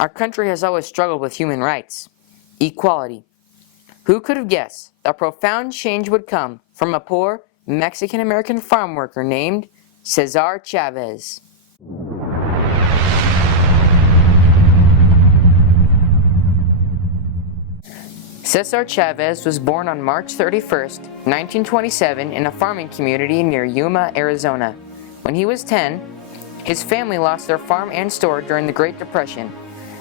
Our country has always struggled with human rights, equality. Who could have guessed that profound change would come from a poor Mexican-American farm worker named Cesar Chavez? Cesar Chavez was born on March 31st, 1927 in a farming community near Yuma, Arizona. When he was 10, his family lost their farm and store during the Great Depression.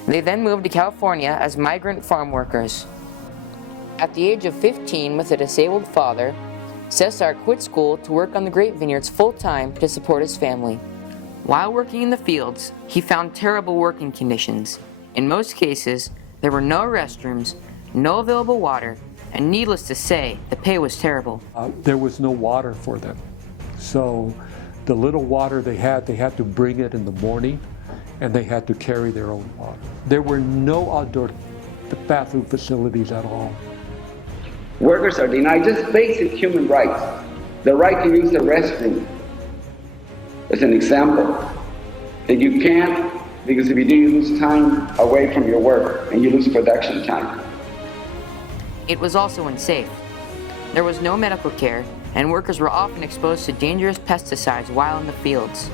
They then moved to California as migrant farm workers. At the age of 15, with a disabled father, Cesar quit school to work on the grape vineyards full-time to support his family. While working in the fields, he found terrible working conditions. In most cases, there were no restrooms, no available water, and needless to say, the pay was terrible. There was no water for them. So the little water they had to bring it in the morning, and they had to carry their own water. There were no outdoor bathroom facilities at all. Workers are denied just basic human rights, the right to use the restroom. As an example, that you can't, because if you do, you lose time away from your work, and you lose production time. It was also unsafe. There was no medical care, and workers were often exposed to dangerous pesticides while in the fields.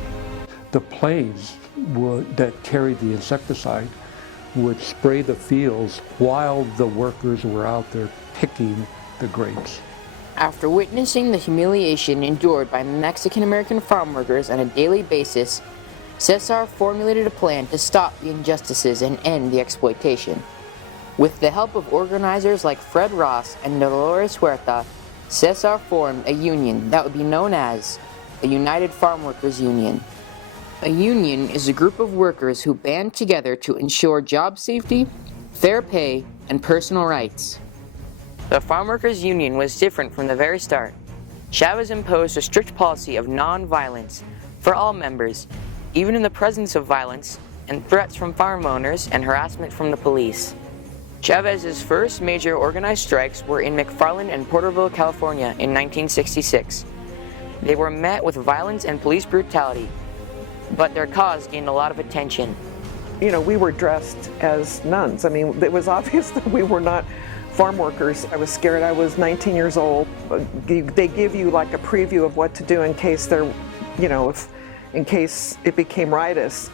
The planes that carried the insecticide would spray the fields while the workers were out there picking the grapes. After witnessing the humiliation endured by Mexican-American farm workers on a daily basis, Cesar formulated a plan to stop the injustices and end the exploitation. With the help of organizers like Fred Ross and Dolores Huerta, Cesar formed a union that would be known as the United Farm Workers Union. A union is a group of workers who band together to ensure job safety, fair pay, and personal rights. The Farm Workers Union was different from the very start. Chavez imposed a strict policy of non-violence for all members, even in the presence of violence and threats from farm owners and harassment from the police. Chavez's first major organized strikes were in McFarland and Porterville, California in 1966. They were met with violence and police brutality, but their cause gained a lot of attention. You know, we were dressed as nuns. I mean, it was obvious that we were not farm workers. I was scared. I was 19 years old. They give you like a preview of what to do in case in case it became riotous.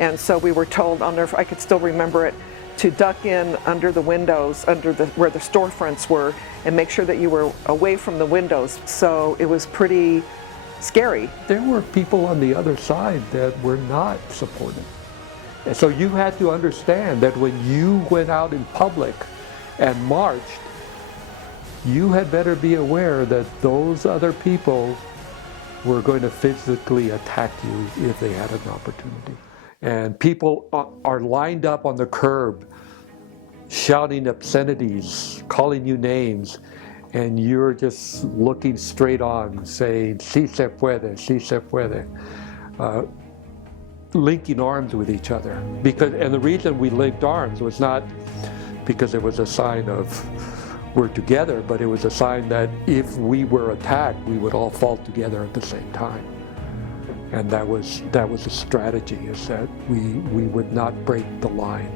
And so we were told, I could still remember it, to duck in under the windows, where the storefronts were, and make sure that you were away from the windows. So it was pretty scary. There were people on the other side that were not supportive. And so you had to understand that when you went out in public and marched, you had better be aware that those other people were going to physically attack you if they had an opportunity. And people are lined up on the curb, shouting obscenities, calling you names, and you're just looking straight on, saying, "Sí se puede, sí se puede," linking arms with each other. And the reason we linked arms was not because it was a sign of we're together, but it was a sign that if we were attacked, we would all fall together at the same time. And that was a strategy, is that we would not break the line.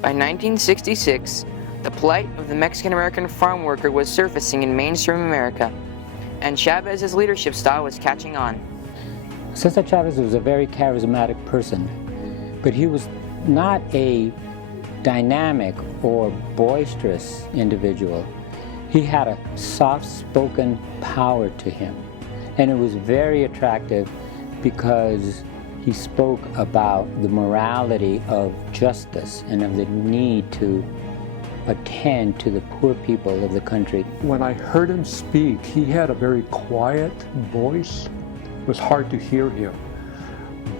By 1966, the plight of the Mexican-American farm worker was surfacing in mainstream America, and Chavez's leadership style was catching on. Cesar Chavez was a very charismatic person, but he was not a dynamic or boisterous individual. He had a soft-spoken power to him, and it was very attractive because he spoke about the morality of justice and of the need to attend to the poor people of the country. When I heard him speak, he had a very quiet voice. It was hard to hear him,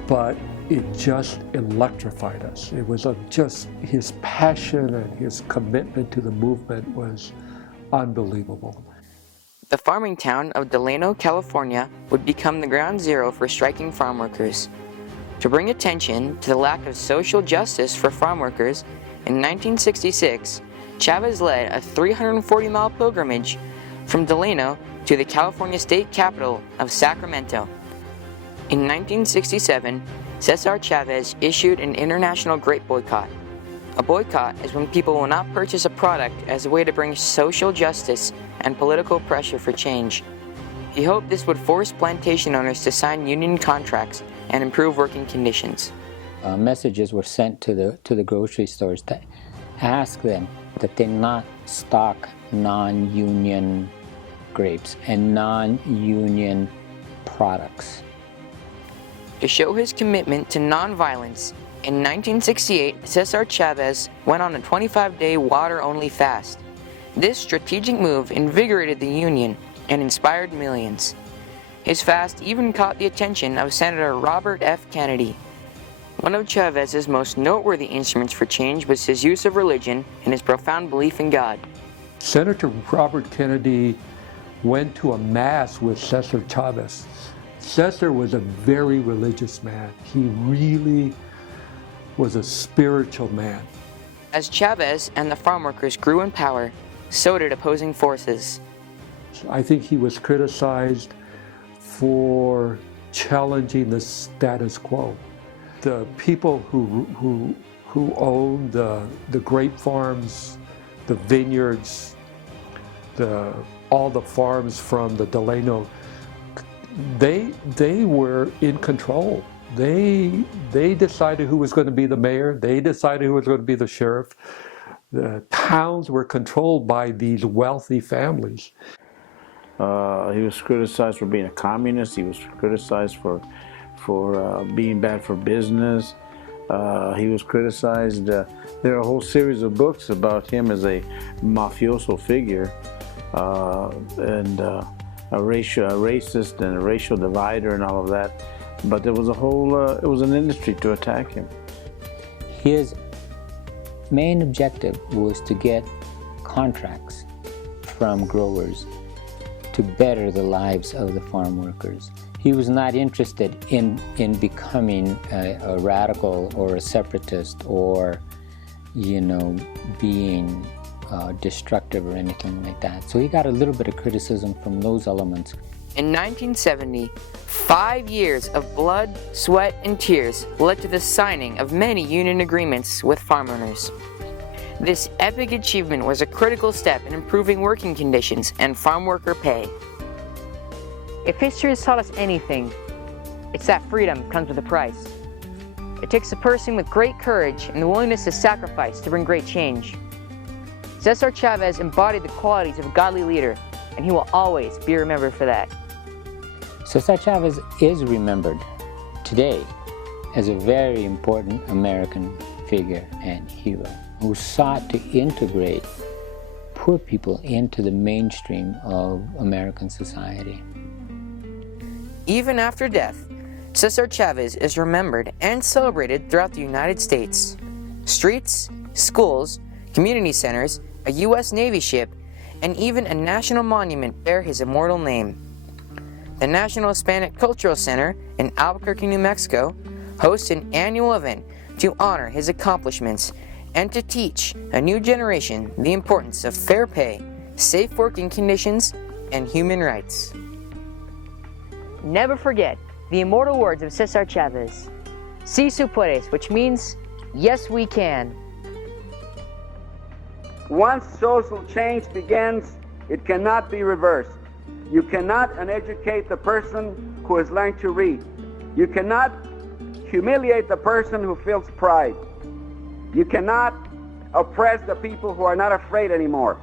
but it just electrified us. It was just his passion and his commitment to the movement was unbelievable. The farming town of Delano, California would become the ground zero for striking farm workers. To bring attention to the lack of social justice for farm workers, in 1966, Chavez led a 340-mile pilgrimage from Delano to the California state capital of Sacramento. In 1967, Cesar Chavez issued an international grape boycott. A boycott is when people will not purchase a product as a way to bring social justice and political pressure for change. He hoped this would force plantation owners to sign union contracts and improve working conditions. Messages were sent to the grocery stores to ask them that they not stock non-union grapes and non-union products. To show his commitment to nonviolence, in 1968, Cesar Chavez went on a 25-day water-only fast. This strategic move invigorated the Union and inspired millions. His fast even caught the attention of Senator Robert F. Kennedy. One of Chavez's most noteworthy instruments for change was his use of religion and his profound belief in God. Senator Robert Kennedy went to a mass with Cesar Chavez. Cesar was a very religious man. He really was a spiritual man. As Chavez and the farm workers grew in power, so did opposing forces. I think he was criticized for challenging the status quo. The people who owned the grape farms, the vineyards, all the farms from the Delano, they were in control. They decided who was going to be the mayor. They decided who was going to be the sheriff. The towns were controlled by these wealthy families. He was criticized for being a communist. He was criticized for being bad for business. He was criticized. There are a whole series of books about him as a mafioso figure and a racist and a racial divider and all of that. But there was it was an industry to attack him. His main objective was to get contracts from growers to better the lives of the farm workers. He was not interested in becoming a radical or a separatist or, being destructive or anything like that. So he got a little bit of criticism from those elements. In 1970, 5 years of blood, sweat, and tears led to the signing of many union agreements with farm owners. This epic achievement was a critical step in improving working conditions and farm worker pay. If history has taught us anything, it's that freedom comes with a price. It takes a person with great courage and the willingness to sacrifice to bring great change. Cesar Chavez embodied the qualities of a godly leader, and he will always be remembered for that. Cesar Chavez is remembered today as a very important American figure and hero who sought to integrate poor people into the mainstream of American society. Even after death, Cesar Chavez is remembered and celebrated throughout the United States. Streets, schools, community centers, a U.S. Navy ship, and even a national monument bear his immortal name. The National Hispanic Cultural Center in Albuquerque, New Mexico, hosts an annual event to honor his accomplishments and to teach a new generation the importance of fair pay, safe working conditions, and human rights. Never forget the immortal words of Cesar Chavez, "Si se puede," which means, yes we can. Once social change begins, it cannot be reversed. You cannot uneducate the person who has learned to read. You cannot humiliate the person who feels pride. You cannot oppress the people who are not afraid anymore.